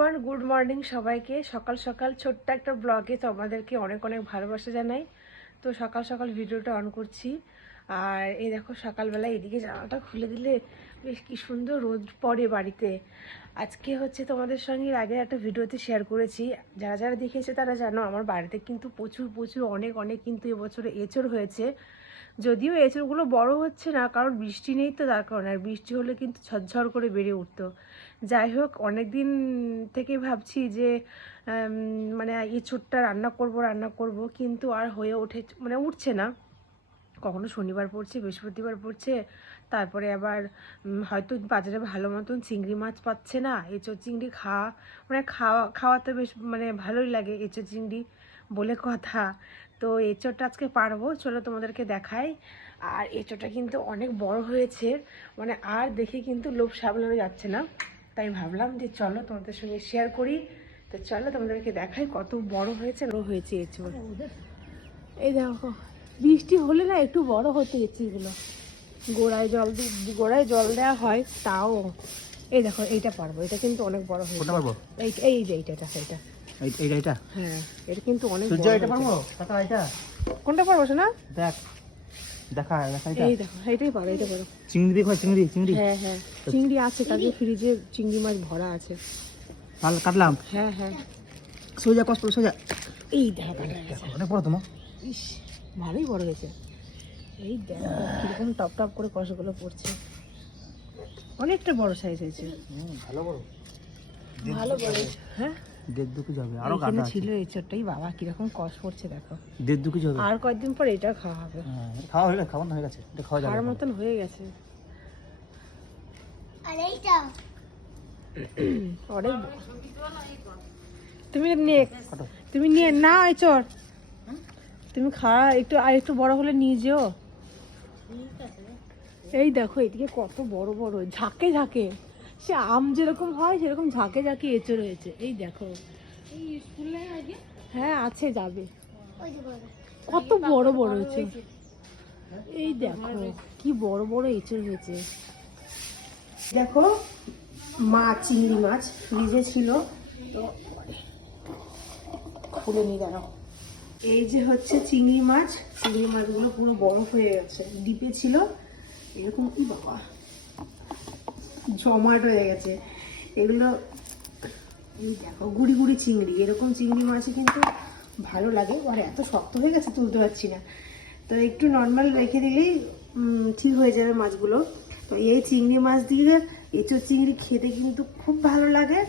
Everyone, good morning সবাইকে। সকাল সকাল ছোট্ট একটা ব্লগে তোমাদেরকে অনেক অনেক ভালোবাসা জানাই। তো সকাল সকাল ভিডিওটা অন করছি। আর এই দেখো সকালবেলা এদিকে জানালাটা খুলে দিলে বেশ কি সুন্দর রোদ পড়ে বাড়িতে। আজকে হচ্ছে তোমাদের সঙ্গে আগের একটা ভিডিওতে শেয়ার করেছি, যারা যারা দেখেছে তারা জানো আমার বাড়িতে কিন্তু প্রচুর প্রচুর অনেক অনেক কিন্তু এবছরে এঁচড় হয়েছে। যদিও এঁচড়গুলো বড় হচ্ছে না, কারণ বৃষ্টি নেই তো, তার কারণে। আর বৃষ্টি হলে কিন্তু ঝরঝর করে বেড়ে উঠতো। যাই হোক, অনেক দিন থেকে ভাবছি যে মানে এঁচড়টা রান্না করব, কিন্তু আর হয়ে উঠছে না। কখনো শনিবার পড়ছে, বৃহস্পতিবার পড়ছে, তারপরে আবার হয়তো বাজারে ভালো মতন চিংড়ি মাছ পাচ্ছে না। এঁচড় চিংড়ি খাওয়াতে বেশ ভালোই লাগে, এঁচড় চিংড়ি বলে কথা। তো এঁচড়টা আজকে পারবো, চলো তোমাদেরকে দেখাই। আর এঁচড়টা কিন্তু অনেক বড় হয়েছে, আর দেখে কিন্তু লোভ সামলানো যাচ্ছে না। তাই ভাবলাম যে চলো তোমাদের সঙ্গে শেয়ার করি। তো চলো তোমাদেরকে দেখাই কত বড় হয়েছে এঁচড়। এই দেখো, বৃষ্টি হলে না একটু বড় হতে এঁচড়গুলো। গোড়ায় জল দেওয়া হয় তাও। এই দেখো, এইটা পারবো, এটা কিন্তু অনেক বড় হয়েছে। এই যে এইটা হ্যাঁ, এটা কিন্তু অনেক বড়। কোনটা পারবো না? এই দেখো, এইটাই পারো, এইটা পারো। চিংড়ি হ্যাঁ হ্যাঁ, চিংড়ি আছে, তাকে ফ্রিজে চিংড়ি মাছ ভরা আছে। কাটলাম। হ্যাঁ হ্যাঁ, সোজা সোজা। এই দেখো, অনেক বড় তোমার। ইস, ভালোই বড় হয়েছে। এই দেখো কিরকম টপ টপ করে কষগুলো পড়ছে, অনেকটা বড় সাইজ হয়েছে। ভালো বড়, ভালো বড়। হ্যাঁ, 1.5 কেজি হবে। আরো কাটা ছিল এঁচড়টাই, বাবা কিরকম কষ পড়ছে দেখো। 1.5 কেজি হবে। আর কয়েকদিন পর এটা খাওয়া হবে। খাওয়া হয়ে গেছে, এটা খাওয়া যাবে। খাওয়ার মতন হয়ে গেছে। আর এইটা অনেক। তুমি নিয়ে না এঁচড়, তুমি একটু বড় হলে নিয়ে যেও। এই দেখো এদিকে কত বড় বড় ঝাঁকে ঝাঁকে, সে আম যেরকম হয় সেরকম ঝাঁকে ঝাঁকে এঁচড় হয়েছে। এই দেখো, হ্যাঁ আছে, যাবে। কত বড় বড় হয়েছে, এই দেখো কি বড় বড় এঁচড় হয়েছে। দেখো, চিংড়ি মাছ ফ্রিজে ছিল, তো খুলে নিয়ে দাঁড়াও। এই যে হচ্ছে চিংড়ি মাছগুলো পুরো বরফ হয়ে গেছে। ডিপে ছিল এরকম, কি বাবা জমাট হয়ে গেছে এগুলো। এই দেখো, গুড়ি গুড়ি চিংড়ি, এরকম চিংড়ি মাছই কিন্তু ভালো লাগে। আর এত শক্ত হয়ে গেছে তুলতে পারছি না, তো একটু নর্মাল রেখে দিলেই ঠিক হয়ে যাবে মাছগুলো। তো এই চিংড়ি মাছ দিয়ে এঁচড় চিংড়ি খেতে কিন্তু খুব ভালো লাগে।